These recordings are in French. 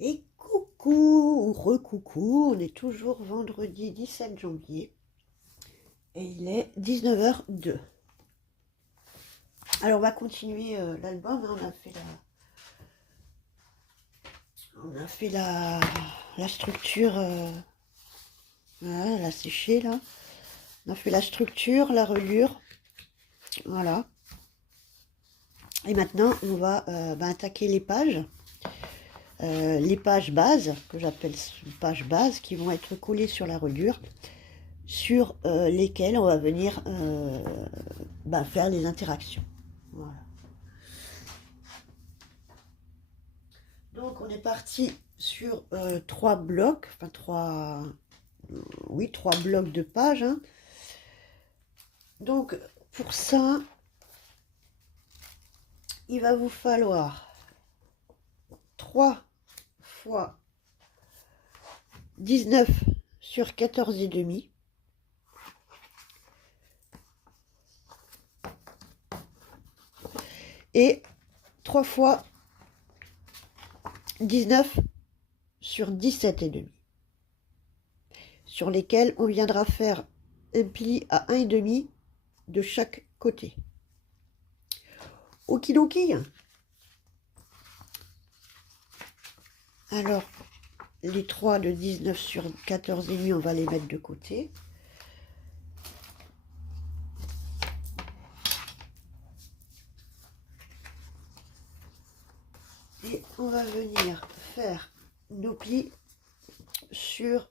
Et coucou, ou recoucou, on est toujours vendredi 17 janvier et il est 19h02. Alors on va continuer l'album, hein, on a fait la structure, voilà, elle a séché là. On a fait la structure, la reliure, voilà. Et maintenant on va attaquer les pages. Les pages bases, que j'appelle pages bases, qui vont être collées sur la reliure, sur lesquelles on va venir faire les interactions. Voilà. Donc on est parti sur trois blocs, enfin trois blocs de pages, hein. Donc pour ça, il va vous falloir 3 fois 19 sur 14 et demi. Et 3 fois 19 sur 17 et demi. Sur lesquels on viendra faire un pli à 1,5 de chaque côté. Okidoki. Alors, les 3 de 19 sur 14 et demi, on va les mettre de côté. Et on va venir faire nos plis sur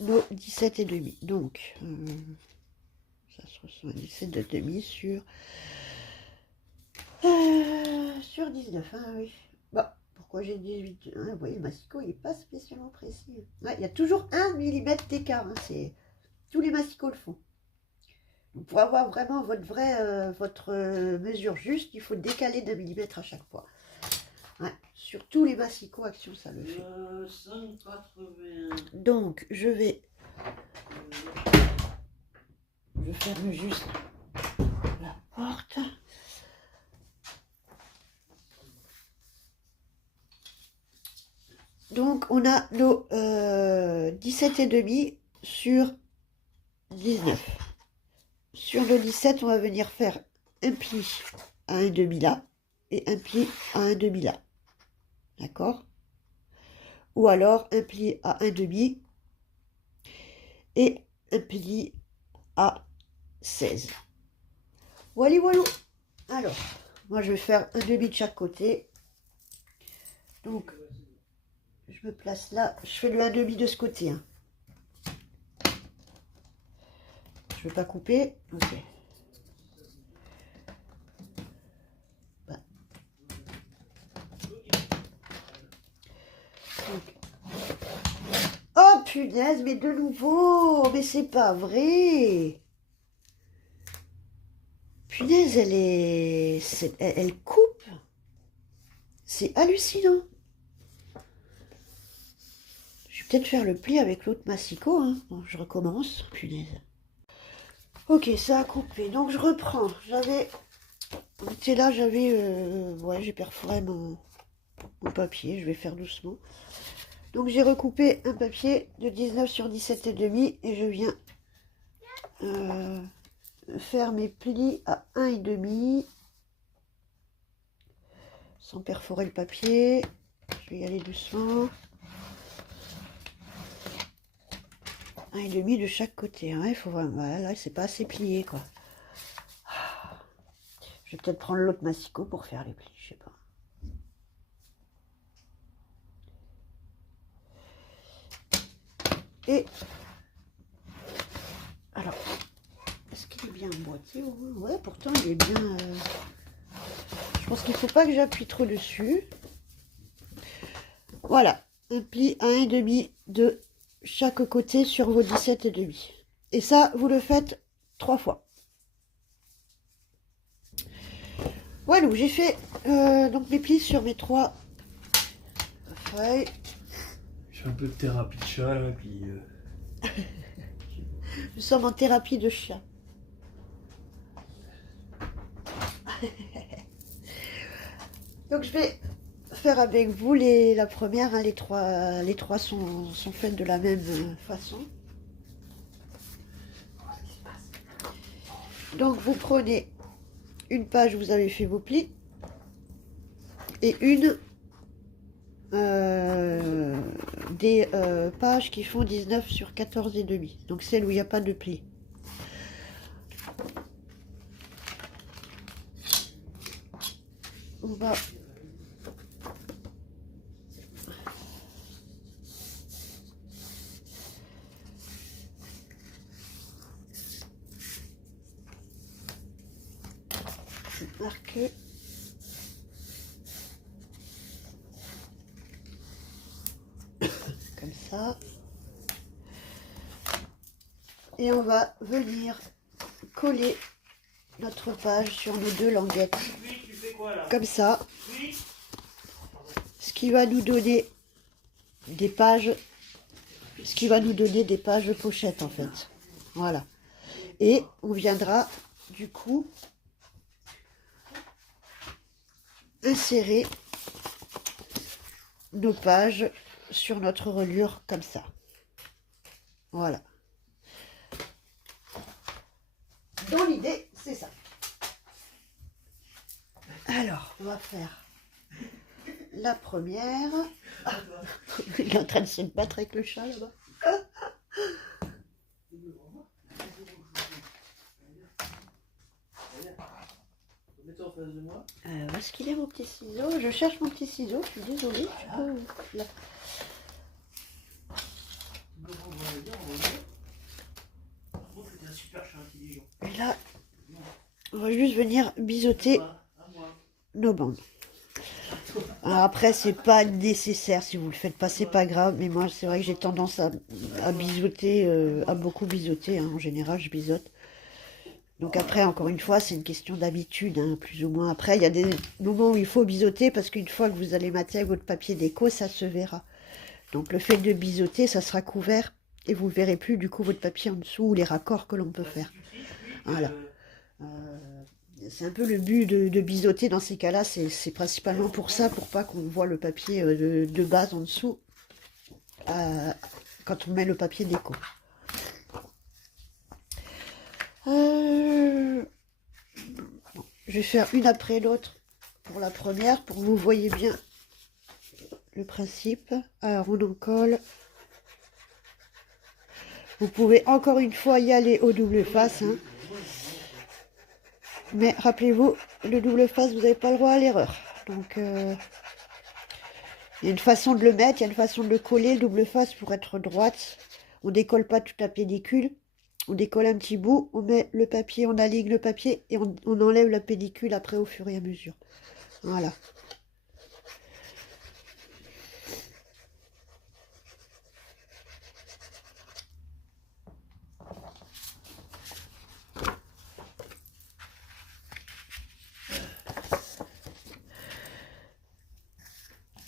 nos 17 et demi. Donc, ça se ressent à 17 et demi sur 19. Hein, oui. Bon, pourquoi j'ai 18 hein, vous voyez, le massicot, il n'est pas spécialement précis. Ouais, il y a toujours 1 mm d'écart. Hein, tous les massicots le font. Pour avoir vraiment votre mesure juste, il faut décaler d'1 millimètre à chaque fois. Ouais, sur tous les massicots Action, ça le fait. 180. Donc, je ferme juste la porte. Donc, on a nos 17 et demi sur 19. Sur le 17, on va venir faire un pli à 1,5 là et un pli à 1,5 là. D'accord? Ou alors un pli à 1,5 et un pli à 16. Voilà, voilà. Alors, moi je vais faire 1,5 de chaque côté. Donc, je me place là. Je fais le 1,5 de ce côté. Hein. Je ne vais pas couper. Ok. Oh punaise, mais de nouveau, mais c'est pas vrai. Punaise, elle coupe. C'est hallucinant. Je vais peut-être faire le pli avec l'autre massicot. Hein. Bon, je recommence. Punaise. Ok, ça a coupé. Donc je reprends. C'est là, j'ai perforé mon papier. Je vais faire doucement. Donc j'ai recoupé un papier de 19 sur 17 et demi et je viens faire mes plis à 1,5 sans perforer le papier. Je vais y aller doucement. 1,5 de chaque côté. Hein. Il faut vraiment. Là, c'est pas assez plié, quoi. Je vais peut-être prendre l'autre massicot pour faire les plis, je sais pas. Et alors, est-ce qu'il est bien emboîté? Ouais, pourtant il est bien. Je pense qu'il ne faut pas que j'appuie trop dessus. Voilà, un pli à 1,5 de chaque côté sur vos 17 et demi. Et ça, vous le faites 3 fois. Voilà, j'ai fait donc mes plis sur mes 3 feuilles. Je fais un peu de thérapie de chat là, puis. Nous sommes en thérapie de chat. Donc je vais faire avec vous la première, hein, les trois sont faites de la même façon. Donc vous prenez une page, vous avez fait vos plis, et une des pages qui font 19 sur 14 et demi. Donc celle où il n'y a pas de plis. On va marquer comme ça. Et on va venir coller notre page sur nos deux languettes. Comme ça. Ce qui va nous donner des pages. Ce qui va nous donner des pages pochettes en fait. Voilà. Et on viendra du coup insérer nos pages sur notre reliure comme ça. Voilà. Dans l'idée, c'est ça. Alors, on va faire la première. Ah, il est en train de se battre avec le chat là-bas. Où est-ce qu'il est mon petit ciseau? Je cherche mon petit ciseau, je suis désolée. Là. Et là, on va juste venir biseauter nos bandes. Alors après, c'est pas nécessaire, si vous le faites pas, c'est pas grave, mais moi, c'est vrai que j'ai tendance à biseauter, à beaucoup biseauter, hein. En général, je biseaute. Donc après, encore une fois, c'est une question d'habitude, hein, plus ou moins. Après, il y a des moments où il faut biseauter, parce qu'une fois que vous allez mater avec votre papier déco, ça se verra. Donc le fait de biseauter, ça sera couvert, et vous ne verrez plus, du coup, votre papier en dessous, ou les raccords que l'on peut faire. Voilà. C'est un peu le but de biseauter dans ces cas-là, c'est principalement pour ça, pour pas qu'on voit le papier de base en dessous quand on met le papier déco. Je vais faire une après l'autre pour la première, pour que vous voyez bien le principe. Alors on en colle. Vous pouvez encore une fois y aller au double face, hein. Mais rappelez-vous, le double face, vous n'avez pas le droit à l'erreur. Donc, il y a une façon de le mettre, il y a une façon de le coller. Le double face pour être droite. On décolle pas toute la pellicule. On décolle un petit bout, on met le papier, on aligne le papier et on enlève la pellicule après au fur et à mesure. Voilà.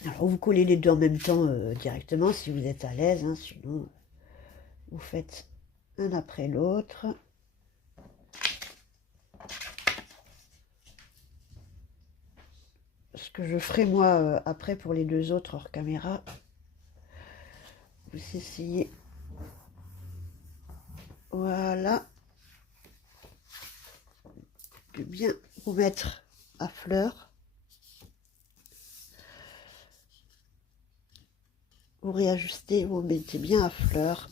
Alors, vous collez les deux en même temps directement si vous êtes à l'aise, hein, sinon vous faites un après l'autre. Ce que je ferai moi après pour les deux autres hors caméra, vous essayez, voilà, de bien vous mettre à fleur. Vous réajustez, vous mettez bien à fleur.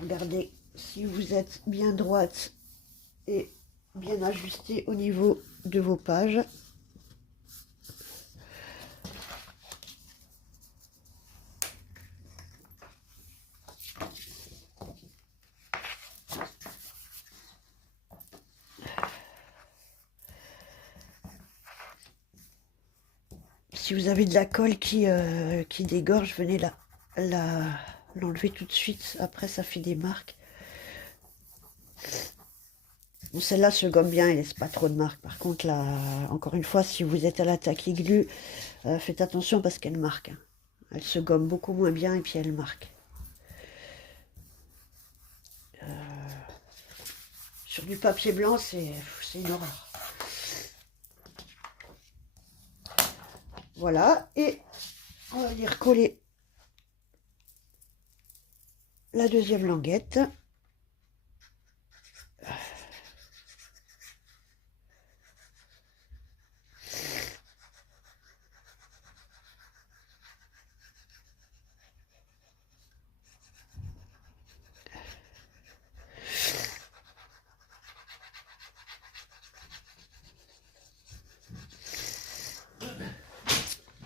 Regardez si vous êtes bien droite et bien ajusté au niveau de vos pages. Si vous avez de la colle qui dégorge, venez l'enlever tout de suite. Après, ça fait des marques. Bon, celle-là se gomme bien, elle laisse pas trop de marques. Par contre, là, encore une fois, si vous êtes à la tacky glue, faites attention parce qu'elle marque, hein. Elle se gomme beaucoup moins bien et puis elle marque. sur du papier blanc, c'est une horreur. Voilà, et on va venir coller la deuxième languette.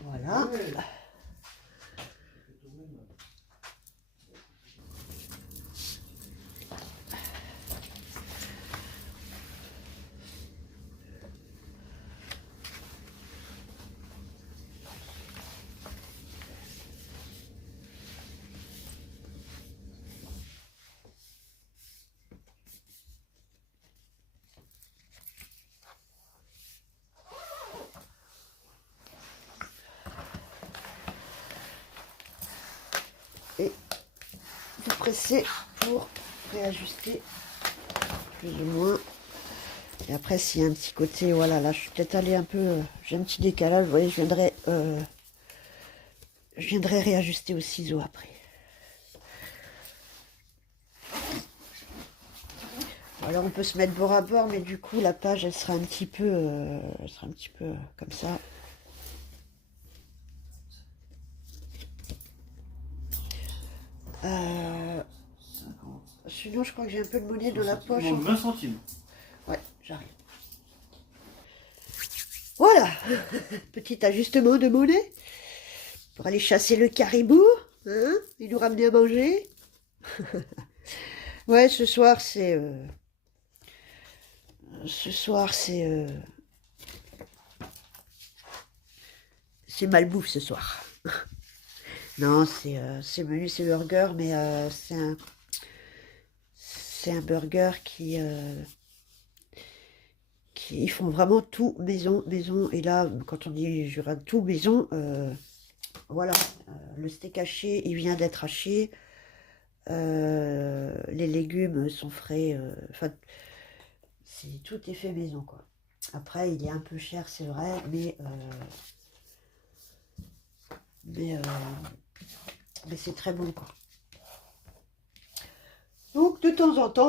Voilà. Et vous pressez pour réajuster plus ou moins. Et après, s'il y a un petit côté, voilà, là, je suis peut-être allée un peu, j'ai un petit décalage, vous voyez, je viendrai réajuster au ciseau après. Alors, on peut se mettre bord à bord, mais du coup, la page, elle sera un petit peu, comme ça. Sinon, je crois que j'ai un peu de monnaie dans la poche. 20 centimes. Ouais, j'arrive. Voilà, petit ajustement de monnaie pour aller chasser le caribou, hein, et nous ramener à manger. Ouais, ce soir c'est c'est malbouffe ce soir. Non, c'est menu, c'est burger, mais c'est un burger qui ils font vraiment tout maison, maison. Et là, quand on dit je rate tout maison, voilà, le steak haché, il vient d'être haché. Les légumes sont frais. Enfin, tout est fait maison, quoi. Après, il est un peu cher, c'est vrai, mais, euh, mais c'est très bon, quoi. Donc, de temps en temps,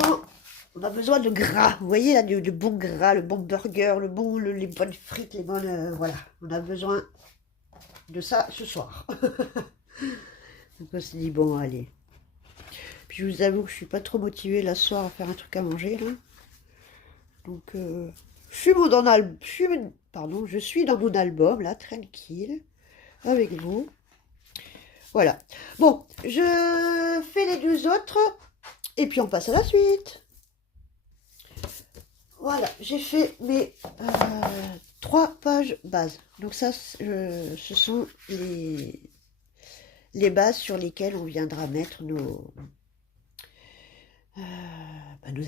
on a besoin de gras. Vous voyez, là, du bon gras, le bon burger, les bonnes frites, les bonnes... voilà, on a besoin de ça ce soir. Donc, on s'est dit, bon, allez. Puis, je vous avoue que je suis pas trop motivée, là, ce soir, à faire un truc à manger, là. Donc, je suis dans mon album, là, tranquille, avec vous. Voilà. Bon, je fais les deux autres, et puis on passe à la suite. Voilà, j'ai fait mes 3 pages bases. Donc ça, ce sont les bases sur lesquelles on viendra mettre nos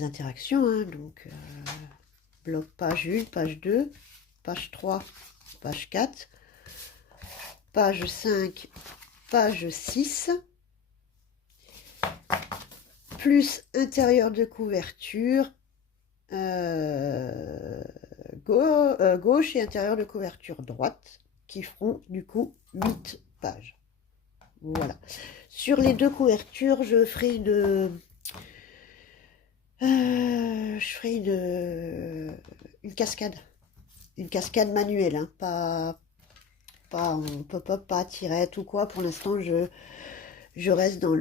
interactions, hein. Donc, bloc page 1, page 2, page 3, page 4, page 5, page 6, plus intérieur de couverture, gauche et intérieur de couverture droite, qui feront du coup 8 pages. Voilà. Sur les deux couvertures, je ferai une cascade. Une cascade manuelle, hein, pas en pop-up, pas à tirette ou quoi. Pour l'instant, je reste dans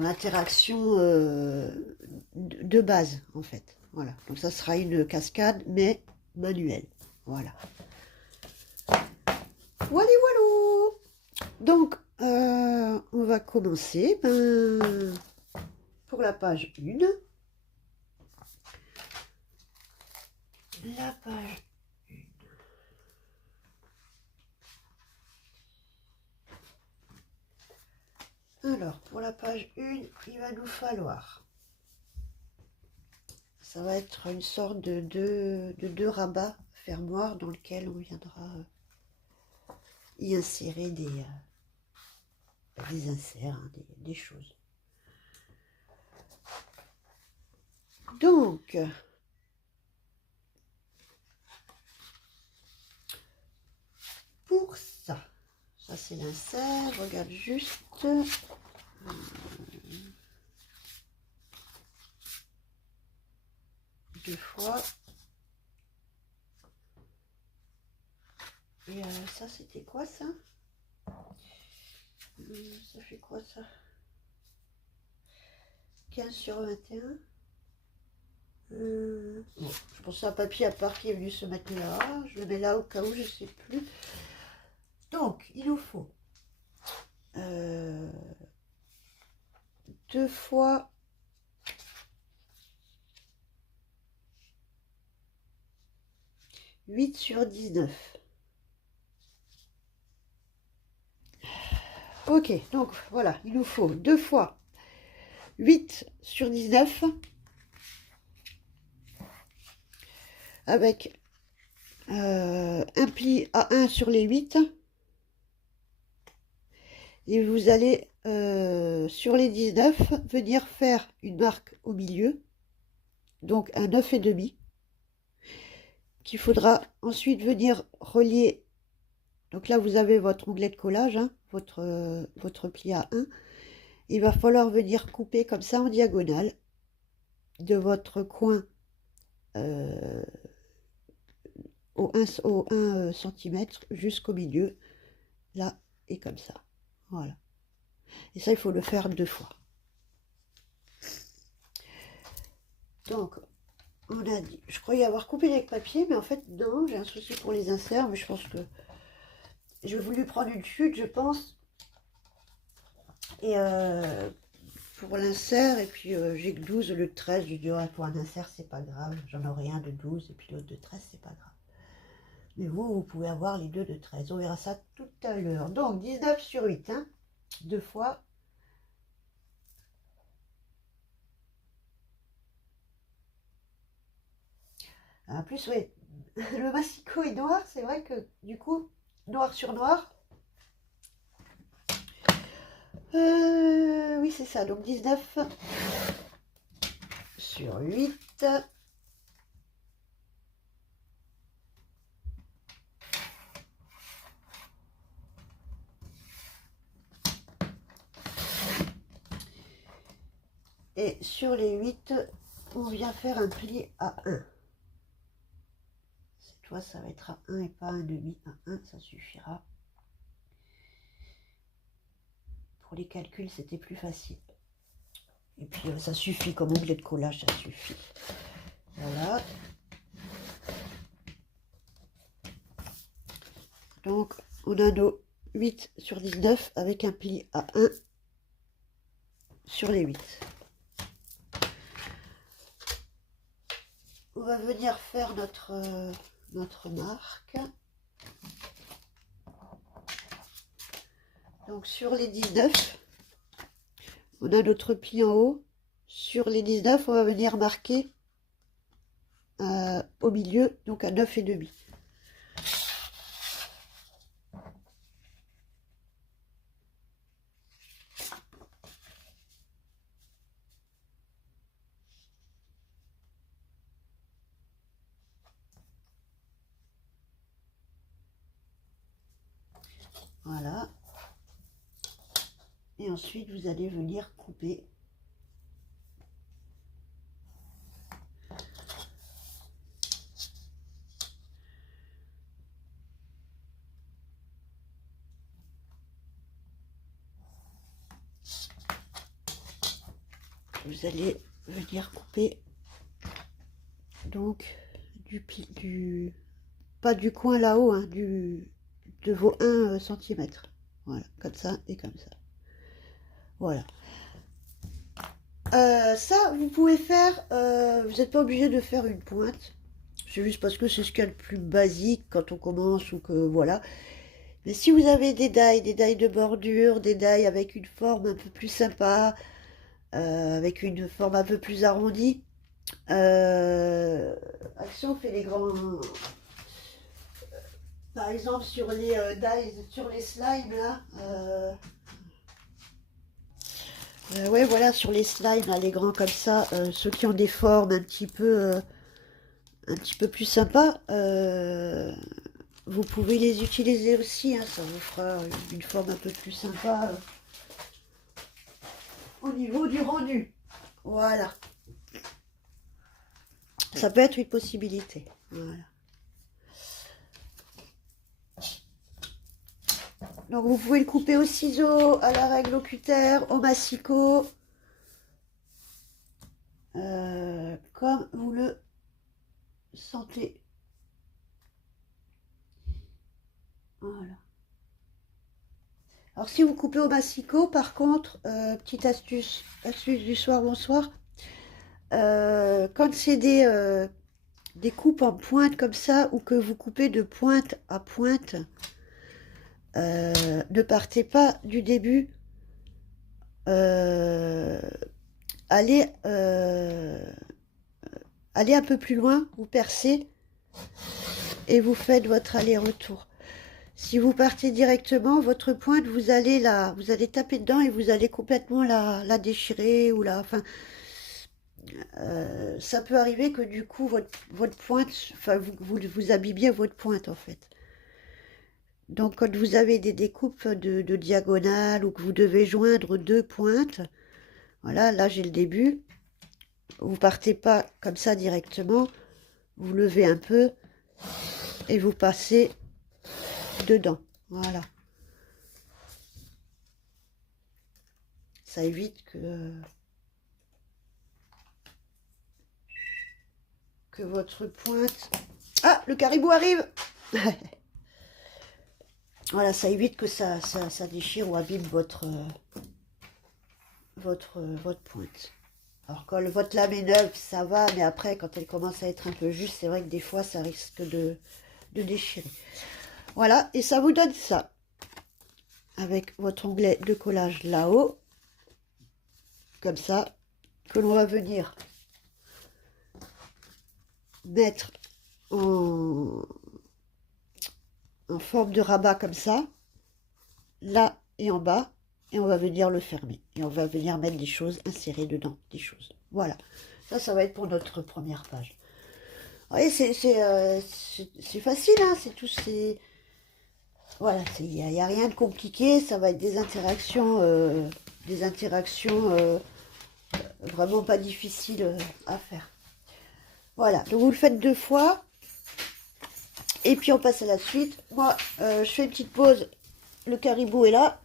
l'interaction de base, en fait. Voilà. Donc ça sera une cascade, mais manuelle. Voilà. Voilà, voilà. Donc, on va commencer pour la page 1. La page 1. Alors, pour la page 1, il va nous falloir... Ça va être une sorte de deux rabats fermoirs dans lequel on viendra y insérer des inserts, hein, des choses. Donc, pour ça c'est l'insert, je regarde juste. Deux fois. Et ça, c'était quoi ça? Ça fait quoi ça? 15 sur 21. Bon, je pense à un papier à part qui est venu se mettre là. Je le mets là au cas où, je ne sais plus. Donc, il nous faut 2 fois 8 sur 19. Ok, donc voilà, il nous faut 2 fois 8 sur 19 avec un pli à 1 sur les 8 et vous allez sur les 19 venir faire une marque au milieu, donc un 9,5 qu'il faudra ensuite venir relier. Donc là vous avez votre onglet de collage, hein, votre pli à 1. Il va falloir venir couper comme ça en diagonale de votre coin au 1 cm jusqu'au milieu, là et comme ça. Voilà. Et ça, il faut le faire 2 fois. Donc, on a dit, je croyais avoir coupé avec papier, mais en fait, non, j'ai un souci pour les inserts, mais je pense que j'ai voulu prendre une chute, je pense. Et pour l'insert, et puis j'ai que 12, le 13, je dis, ouais, pour un insert, c'est pas grave, j'en aurai un de 12, et puis l'autre de 13, c'est pas grave. Mais vous pouvez avoir les deux de 13, on verra ça tout à l'heure. Donc, 19 sur 8, hein, 2 fois. En plus, oui, le massicot est noir, c'est vrai que du coup, noir sur noir. Oui, c'est ça, donc 19 sur 8. Et sur les 8, on vient faire un pli à 1. Cette fois, ça va être à 1 et pas 1,5. À 1, ça suffira. Pour les calculs, c'était plus facile. Et puis, ça suffit, comme onglet de collage, ça suffit. Voilà. Donc, on a nos 8 sur 19 avec un pli à 1 sur les 8. On va venir faire notre marque. Donc sur les 19, on a notre pli en haut. Sur les 19, on va venir marquer au milieu, donc à 9,5. Voilà. Et ensuite, vous allez venir couper. Vous allez venir couper donc pas du coin là-haut, hein, de vos 1 cm. Voilà, comme ça et comme ça. Voilà. Ça, vous pouvez faire, vous n'êtes pas obligé de faire une pointe. C'est juste parce que c'est ce qu'il y a de plus basique quand on commence ou que voilà. Mais si vous avez des die de bordure, des die avec une forme un peu plus sympa, avec une forme un peu plus arrondie, Action fait les grands... Par exemple, sur les die, sur les slimes, là, Ouais, voilà, sur les slimes, là, les grands comme ça, ceux qui ont des formes un petit peu plus sympas, vous pouvez les utiliser aussi, hein, ça vous fera une forme un peu plus sympa au niveau du rendu. Voilà. Ça peut être une possibilité. Voilà. Donc vous pouvez le couper au ciseau, à la règle, au cutter, au massicot, comme vous le sentez. Voilà. Alors si vous coupez au massicot, par contre, petite astuce du soir, bonsoir, quand c'est des coupes en pointe comme ça, ou que vous coupez de pointe à pointe, ne partez pas du début, allez, allez un peu plus loin, vous percez, et vous faites votre aller-retour. Si vous partez directement, votre pointe, vous allez taper dedans et vous allez complètement la déchirer ou enfin, ça peut arriver que du coup votre pointe, enfin vous abîmiez votre pointe en fait. Donc quand vous avez des découpes de diagonale ou que vous devez joindre deux pointes, voilà, là j'ai le début. Vous partez pas comme ça directement, vous levez un peu et vous passez dedans. Voilà. Ça évite que votre pointe... Ah, le caribou arrive. Voilà, ça évite que ça déchire ou abîme votre pointe. Alors quand votre lame est neuve, ça va, mais après, quand elle commence à être un peu juste, c'est vrai que des fois, ça risque de déchirer. Voilà, et ça vous donne ça. Avec votre onglet de collage là-haut, comme ça, que l'on va venir mettre en forme de rabat comme ça, là et en bas, et on va venir le fermer. Et on va venir mettre des choses, insérer dedans des choses. Voilà, ça va être pour notre première page. Vous voyez, c'est facile, hein, c'est tout, c'est... Voilà, il n'y a rien de compliqué, ça va être des interactions vraiment pas difficiles à faire. Voilà, donc vous le faites 2 fois, et puis on passe à la suite. Moi, je fais une petite pause, le caribou est là,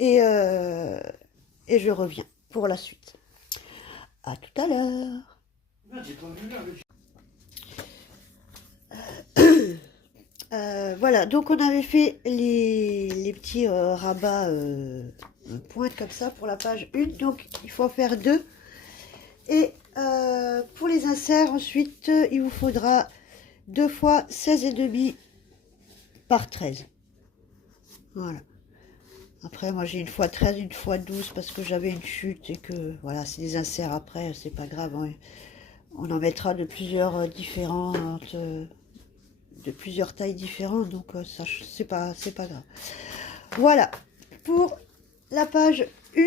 et je reviens pour la suite. À tout à l'heure. Voilà, donc on avait fait les petits rabats pointes comme ça pour la page 1, donc il faut en faire 2. Et pour les inserts, ensuite, il vous faudra 2 fois 16,5 par 13. Voilà. Après, moi, j'ai une fois 13, une fois 12 parce que j'avais une chute et que, voilà, c'est des inserts après, c'est pas grave. Hein. On en mettra de plusieurs différentes, de plusieurs tailles différentes, donc ça, c'est pas grave. Voilà, pour la page 1.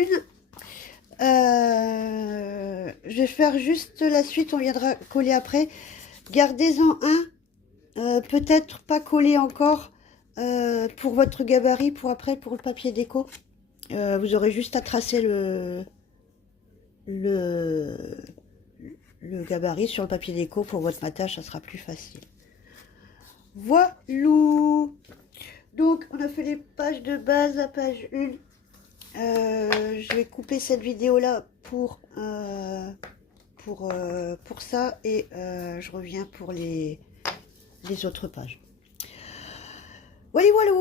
Je vais faire juste la suite, on viendra coller après. Gardez-en un, peut-être pas collé encore pour votre gabarit, pour après, pour le papier déco. Vous aurez juste à tracer le gabarit sur le papier déco pour votre matage, ça sera plus facile. Voilà. Donc, on a fait les pages de base, la page 1. Je vais couper cette vidéo là pour ça et je reviens pour les autres pages. Voilà, voilà.